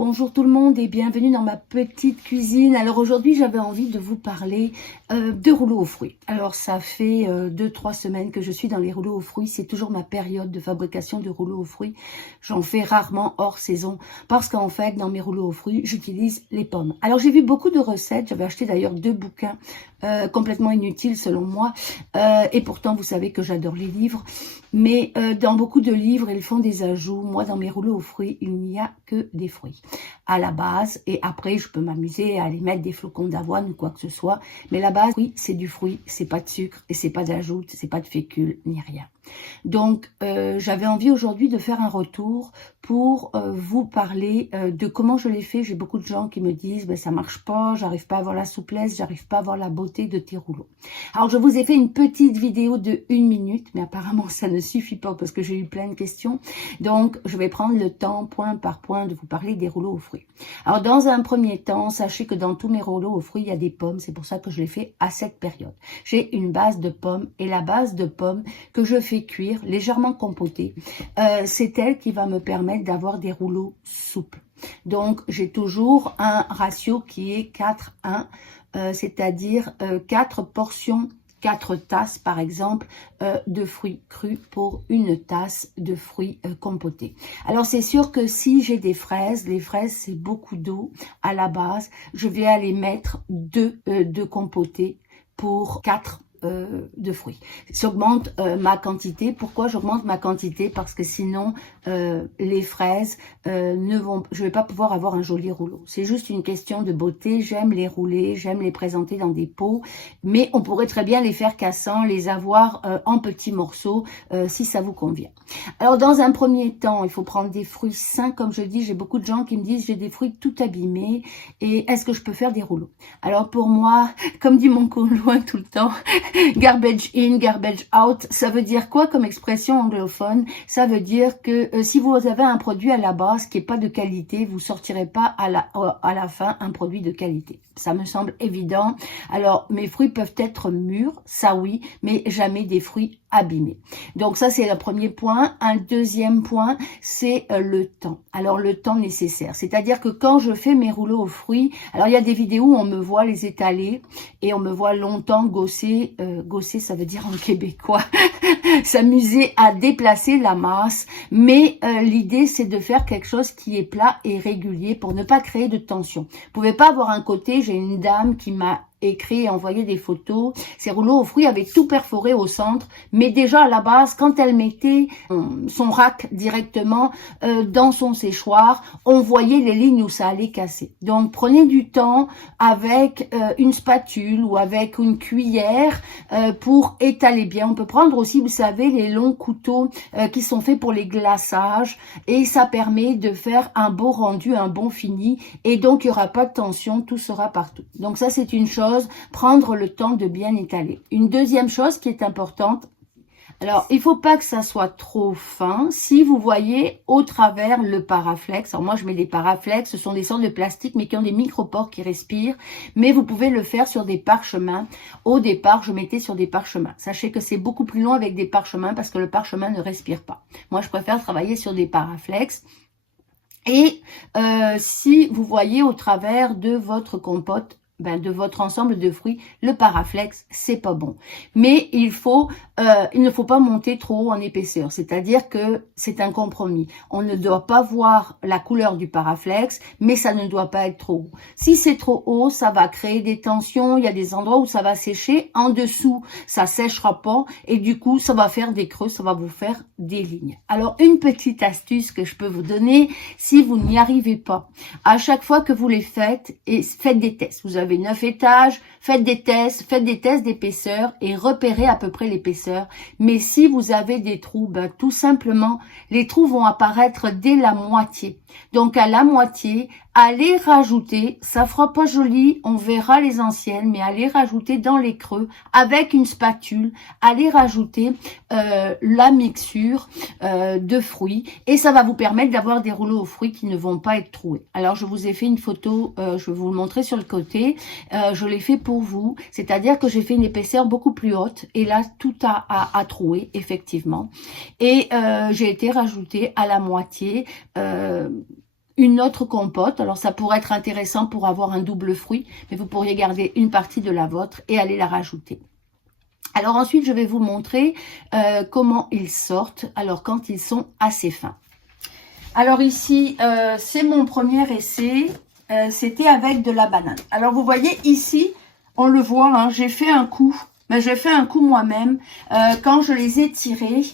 Bonjour tout le monde et bienvenue dans ma petite cuisine. Alors aujourd'hui j'avais envie de vous parler de rouleaux aux fruits. Alors ça fait 2-3 semaines que je suis dans les rouleaux aux fruits. C'est toujours ma période de fabrication de rouleaux aux fruits. J'en fais rarement hors saison parce qu'en fait dans mes rouleaux aux fruits j'utilise les pommes. Alors j'ai vu beaucoup de recettes. J'avais acheté d'ailleurs 2 bouquins complètement inutiles selon moi. Et pourtant vous savez que j'adore les livres. Mais dans beaucoup de livres ils font des ajouts. Moi dans mes rouleaux aux fruits il n'y a que des fruits à la base, et après je peux m'amuser à aller mettre des flocons d'avoine ou quoi que ce soit, mais la base, oui, c'est du fruit, c'est pas de sucre et c'est pas d'ajout, c'est pas de fécule ni rien. Donc j'avais envie aujourd'hui de faire un retour pour vous parler de comment je l'ai fait. J'ai beaucoup de gens qui me disent ben, ça marche pas, j'arrive pas à avoir la souplesse, j'arrive pas à avoir la beauté de tes rouleaux. Alors je vous ai fait une petite vidéo de 1 minute, mais apparemment ça ne suffit pas parce que j'ai eu plein de questions. Donc je vais prendre le temps point par point de vous parler des rouleaux aux fruits. Alors dans un premier temps, sachez que dans tous mes rouleaux aux fruits il y a des pommes, c'est pour ça que je l'ai fait à cette période. J'ai une base de pommes et la base de pommes que je fais cuire légèrement compotée, c'est elle qui va me permettre d'avoir des rouleaux souples. Donc j'ai toujours un ratio qui est 4-1, c'est-à-dire 4 portions, 4 tasses par exemple de fruits crus pour une tasse de fruits compotés. Alors c'est sûr que si j'ai des fraises, les fraises c'est beaucoup d'eau à la base, je vais aller mettre 2 de compotés pour 4 de fruits. J'augmente ma quantité. Pourquoi j'augmente ma quantité? Parce que sinon les fraises je vais pas pouvoir avoir un joli rouleau. C'est juste une question de beauté. J'aime les rouler, j'aime les présenter dans des pots, mais on pourrait très bien les faire cassants, les avoir en petits morceaux si ça vous convient. Alors dans un premier temps, il faut prendre des fruits sains. Comme je dis, j'ai beaucoup de gens qui me disent j'ai des fruits tout abîmés et est-ce que je peux faire des rouleaux? Alors pour moi, comme dit mon conjoint tout le temps, garbage in, garbage out, ça veut dire quoi comme expression anglophone? Ça veut dire que si vous avez un produit à la base qui n'est pas de qualité, vous sortirez pas à la fin un produit de qualité. Ça me semble évident. Alors mes fruits peuvent être mûrs, ça oui, mais jamais des fruits abîmés. Donc ça c'est le premier point. Un deuxième point, c'est le temps. Alors le temps nécessaire, c'est-à-dire que quand je fais mes rouleaux aux fruits, alors il y a des vidéos où on me voit les étaler et on me voit longtemps gosser, gosser ça veut dire en québécois, s'amuser à déplacer la masse, mais l'idée c'est de faire quelque chose qui est plat et régulier pour ne pas créer de tension. Vous pouvez pas avoir un côté, j'ai une dame qui m'a écrit et envoyé des photos, ces rouleaux aux fruits avaient tout perforé au centre, mais déjà à la base, quand elle mettait son rack directement dans son séchoir, on voyait les lignes où ça allait casser. Donc prenez du temps avec une spatule ou avec une cuillère pour étaler bien. On peut prendre aussi, vous savez, les longs couteaux qui sont faits pour les glaçages et ça permet de faire un beau rendu, un bon fini et donc il n'y aura pas de tension, tout sera partout. Donc ça c'est une chose, prendre le temps de bien étaler. Une deuxième chose qui est importante, alors il faut pas que ça soit trop fin. Si vous voyez au travers le paraflex, alors moi je mets des paraflex, ce sont des sortes de plastique mais qui ont des micropores qui respirent, mais vous pouvez le faire sur des parchemins. Au départ je mettais sur des parchemins. Sachez que c'est beaucoup plus long avec des parchemins parce que le parchemin ne respire pas. Moi je préfère travailler sur des paraflex. Et si vous voyez au travers de votre compote, de votre ensemble de fruits, le paraflex, c'est pas bon. Mais il ne faut pas monter trop haut en épaisseur. C'est-à-dire que c'est un compromis. On ne doit pas voir la couleur du paraflex, mais ça ne doit pas être trop haut. Si c'est trop haut, ça va créer des tensions. Il y a des endroits où ça va sécher. En dessous, ça séchera pas. Et du coup, ça va faire des creux. Ça va vous faire des lignes. Alors, une petite astuce que je peux vous donner, si vous n'y arrivez pas, à chaque fois que vous les faites, et faites des tests. Vous avez 9 étages, faites des tests d'épaisseur et repérez à peu près l'épaisseur. Mais si vous avez des trous, tout simplement, les trous vont apparaître dès la moitié. Donc à la moitié, allez rajouter, ça fera pas joli, on verra les anciennes, mais allez rajouter dans les creux avec une spatule, allez rajouter la mixture de fruits et ça va vous permettre d'avoir des rouleaux aux fruits qui ne vont pas être troués. Alors je vous ai fait une photo, je vais vous le montrer sur le côté, je l'ai fait pour vous, c'est-à-dire que j'ai fait une épaisseur beaucoup plus haute et là tout a troué effectivement et j'ai été rajouter à la moitié une autre compote. Alors ça pourrait être intéressant pour avoir un double fruit, mais vous pourriez garder une partie de la vôtre et aller la rajouter. Alors ensuite, je vais vous montrer comment ils sortent, alors quand ils sont assez fins. Alors ici, c'est mon premier essai, c'était avec de la banane. Alors vous voyez ici, on le voit, hein, j'ai fait un coup, mais j'ai fait un coup moi-même quand je les ai tirés,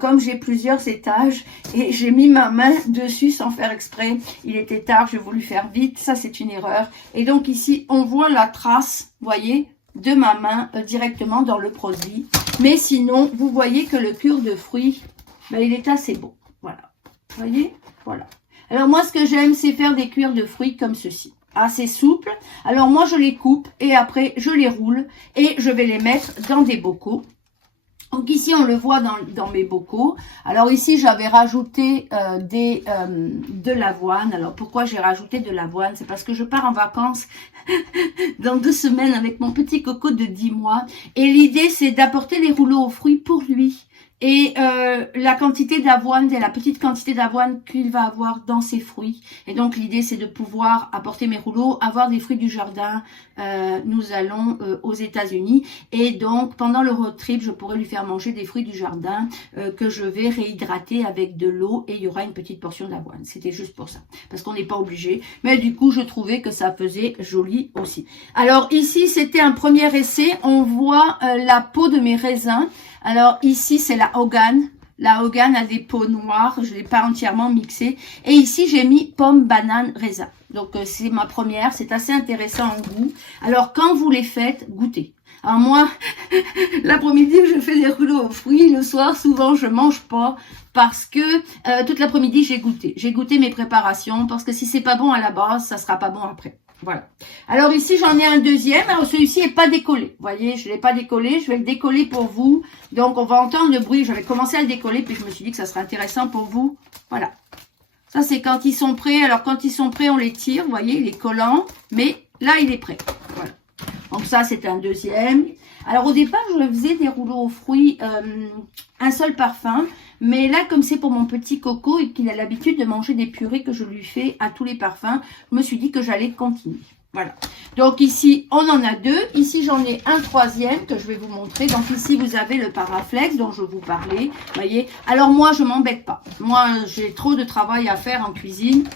comme j'ai plusieurs étages, et j'ai mis ma main dessus sans faire exprès. Il était tard, j'ai voulu faire vite, ça c'est une erreur. Et donc ici, on voit la trace, vous voyez, de ma main directement dans le produit. Mais sinon, vous voyez que le cuir de fruits, ben, il est assez beau. Voilà. Vous voyez? Voilà. Alors moi, ce que j'aime, c'est faire des cuirs de fruits comme ceci. Assez souple. Alors moi, je les coupe et après, je les roule et je vais les mettre dans des bocaux. Donc ici, on le voit dans mes bocaux. Alors ici, j'avais rajouté de l'avoine. Alors pourquoi j'ai rajouté de l'avoine? C'est parce que je pars en vacances dans 2 semaines avec mon petit coco de 10 mois. Et l'idée, c'est d'apporter les rouleaux aux fruits pour lui. Et la quantité d'avoine, la petite quantité d'avoine qu'il va avoir dans ses fruits. Et donc l'idée c'est de pouvoir apporter mes rouleaux, avoir des fruits du jardin. Nous allons aux États-Unis et donc pendant le road trip, je pourrai lui faire manger des fruits du jardin que je vais réhydrater avec de l'eau et il y aura une petite portion d'avoine. C'était juste pour ça, parce qu'on n'est pas obligé. Mais du coup, je trouvais que ça faisait joli aussi. Alors ici, c'était un premier essai. On voit la peau de mes raisins. Alors ici, c'est la Hogan. La Hogan a des peaux noires, je ne l'ai pas entièrement mixée. Et ici, j'ai mis pomme, banane, raisin. Donc c'est ma première, c'est assez intéressant en goût. Alors quand vous les faites, goûtez. Alors moi, l'après-midi, je fais des rouleaux aux fruits. Le soir, souvent, je mange pas parce que toute l'après-midi, j'ai goûté. J'ai goûté mes préparations parce que si c'est pas bon à la base, ça sera pas bon après. Voilà. Alors ici, j'en ai un deuxième. Alors celui-ci est pas décollé. Vous voyez, je l'ai pas décollé. Je vais le décoller pour vous. Donc on va entendre le bruit. J'avais commencé à le décoller, puis je me suis dit que ça serait intéressant pour vous. Voilà. Ça, c'est quand ils sont prêts. Alors quand ils sont prêts, on les tire. Vous voyez, il est collant. Mais là, il est prêt. Voilà. Donc ça, c'est un deuxième. Alors au départ, je faisais des rouleaux aux fruits, un seul parfum. Mais là, comme c'est pour mon petit coco et qu'il a l'habitude de manger des purées que je lui fais à tous les parfums, je me suis dit que j'allais continuer. Voilà. Donc ici, on en a 2. Ici, j'en ai un troisième que je vais vous montrer. Donc ici, vous avez le Paraflex dont je vous parlais. Vous voyez. Alors moi, je m'embête pas. Moi, j'ai trop de travail à faire en cuisine.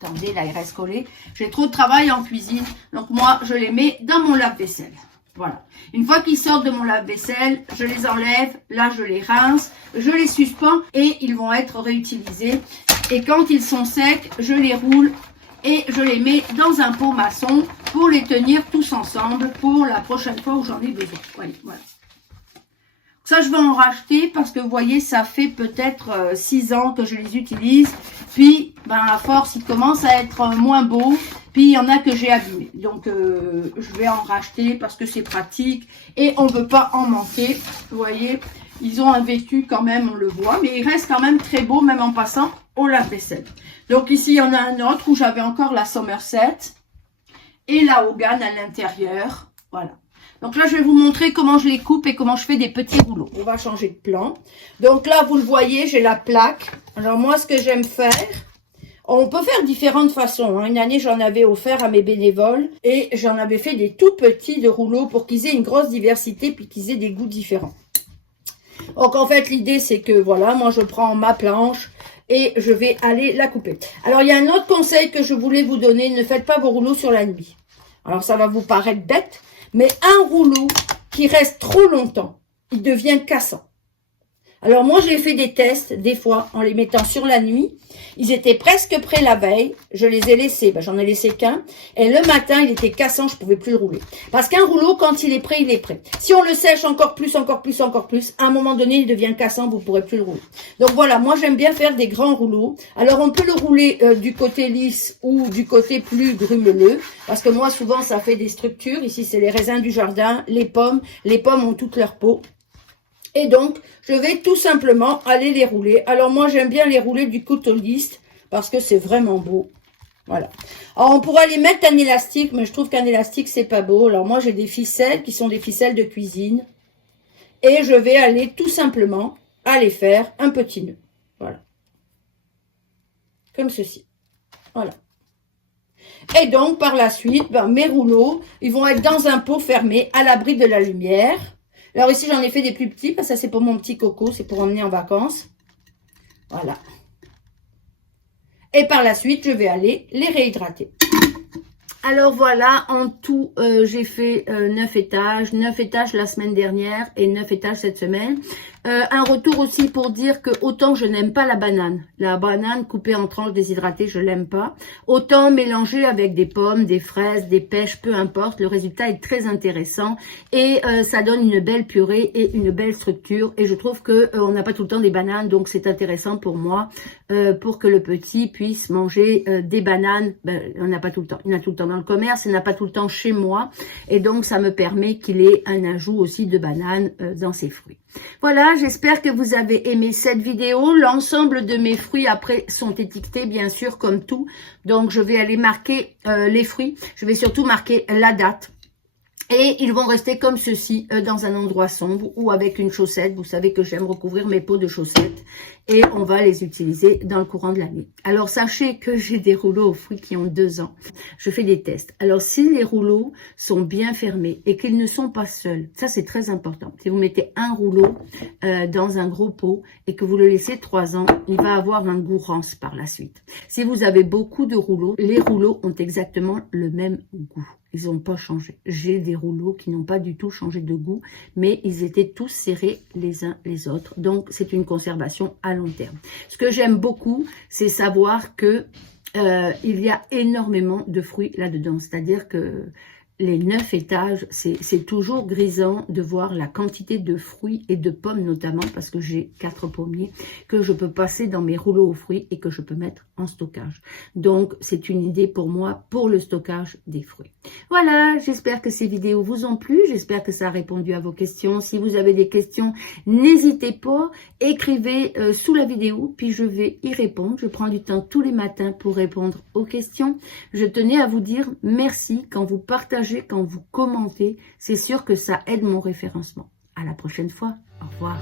Attendez, là, il reste collé. J'ai trop de travail en cuisine. Donc moi, je les mets dans mon lave-vaisselle. Voilà. Une fois qu'ils sortent de mon lave-vaisselle, je les enlève. Là, je les rince. Je les suspends et ils vont être réutilisés. Et quand ils sont secs, je les roule et je les mets dans un pot maçon pour les tenir tous ensemble pour la prochaine fois où j'en ai besoin. Voyez, voilà. Ça, je vais en racheter parce que vous voyez, ça fait peut-être 6 ans que je les utilise. Puis, ben, à force, ils commencent à être moins beaux. Puis, il y en a que j'ai abîmés. Donc, je vais en racheter parce que c'est pratique. Et on ne veut pas en manquer. Vous voyez, ils ont un vécu quand même, on le voit. Mais ils restent quand même très beaux, même en passant au lave-vaisselle. Donc, ici, il y en a un autre où j'avais encore la Somerset. Et la Hogan à l'intérieur. Voilà. Donc là, je vais vous montrer comment je les coupe et comment je fais des petits rouleaux. On va changer de plan. Donc là, vous le voyez, j'ai la plaque. Alors moi, ce que j'aime faire, on peut faire différentes façons. Une année, j'en avais offert à mes bénévoles et j'en avais fait des tout petits de rouleaux pour qu'ils aient une grosse diversité puis qu'ils aient des goûts différents. Donc en fait, l'idée, c'est que voilà, moi, je prends ma planche et je vais aller la couper. Alors, il y a un autre conseil que je voulais vous donner. Ne faites pas vos rouleaux sur la nuit. Alors, ça va vous paraître bête. Mais un rouleau qui reste trop longtemps, il devient cassant. Alors moi, j'ai fait des tests, des fois, en les mettant sur la nuit. Ils étaient presque prêts la veille. Je les ai laissés. Ben, j'en ai laissé qu'un. Et le matin, il était cassant. Je pouvais plus le rouler. Parce qu'un rouleau, quand il est prêt, il est prêt. Si on le sèche encore plus, à un moment donné, il devient cassant. Vous ne pourrez plus le rouler. Donc voilà, moi, j'aime bien faire des grands rouleaux. Alors, on peut le rouler du côté lisse ou du côté plus grumeleux. Parce que moi, souvent, ça fait des structures. Ici, c'est les raisins du jardin, les pommes. Les pommes ont toute leur peau. Et donc, je vais tout simplement aller les rouler. Alors, moi, j'aime bien les rouler du couteau lisse parce que c'est vraiment beau. Voilà. Alors, on pourrait les mettre un élastique, mais je trouve qu'un élastique, c'est pas beau. Alors, moi, j'ai des ficelles qui sont des ficelles de cuisine. Et je vais aller tout simplement aller faire un petit nœud. Voilà. Comme ceci. Voilà. Et donc, par la suite, ben, mes rouleaux, ils vont être dans un pot fermé, à l'abri de la lumière. Alors ici, j'en ai fait des plus petits, parce que ça, c'est pour mon petit coco, c'est pour emmener en vacances. Voilà. Et par la suite, je vais aller les réhydrater. Alors voilà, en tout, j'ai fait 9 étages. 9 étages la semaine dernière et 9 étages cette semaine. Un retour aussi pour dire que autant je n'aime pas la banane coupée en tranches déshydratée, je l'aime pas. Autant mélanger avec des pommes, des fraises, des pêches, peu importe, le résultat est très intéressant et ça donne une belle purée et une belle structure. Et je trouve que on n'a pas tout le temps des bananes, donc c'est intéressant pour moi, pour que le petit puisse manger des bananes. Ben, on n'a pas tout le temps, il y en a tout le temps dans le commerce, il n'y en a pas tout le temps chez moi, et donc ça me permet qu'il ait un ajout aussi de bananes dans ses fruits. Voilà, j'espère que vous avez aimé cette vidéo. L'ensemble de mes fruits après sont étiquetés, bien sûr, comme tout. Donc, je vais aller marquer les fruits. Je vais surtout marquer la date. Et ils vont rester comme ceci, dans un endroit sombre ou avec une chaussette. Vous savez que j'aime recouvrir mes pots de chaussettes. Et on va les utiliser dans le courant de l'année. Alors, sachez que j'ai des rouleaux aux fruits qui ont 2 ans. Je fais des tests. Alors, si les rouleaux sont bien fermés et qu'ils ne sont pas seuls, ça c'est très important. Si vous mettez un rouleau dans un gros pot et que vous le laissez 3 ans, il va avoir un goût rance par la suite. Si vous avez beaucoup de rouleaux, les rouleaux ont exactement le même goût. Ils n'ont pas changé. J'ai des rouleaux qui n'ont pas du tout changé de goût, mais ils étaient tous serrés les uns les autres. Donc, c'est une conservation à long terme. Ce que j'aime beaucoup, c'est savoir que il y a énormément de fruits là-dedans. C'est-à-dire que les 9 étages, c'est toujours grisant de voir la quantité de fruits et de pommes notamment, parce que j'ai 4 pommiers que je peux passer dans mes rouleaux aux fruits et que je peux mettre en stockage. Donc, c'est une idée pour moi pour le stockage des fruits. Voilà, j'espère que ces vidéos vous ont plu, j'espère que ça a répondu à vos questions. Si vous avez des questions, n'hésitez pas, écrivez sous la vidéo, puis je vais y répondre. Je prends du temps tous les matins pour répondre aux questions. Je tenais à vous dire merci quand vous partagez, quand vous commentez, c'est sûr que ça aide mon référencement. À la prochaine fois. Au revoir.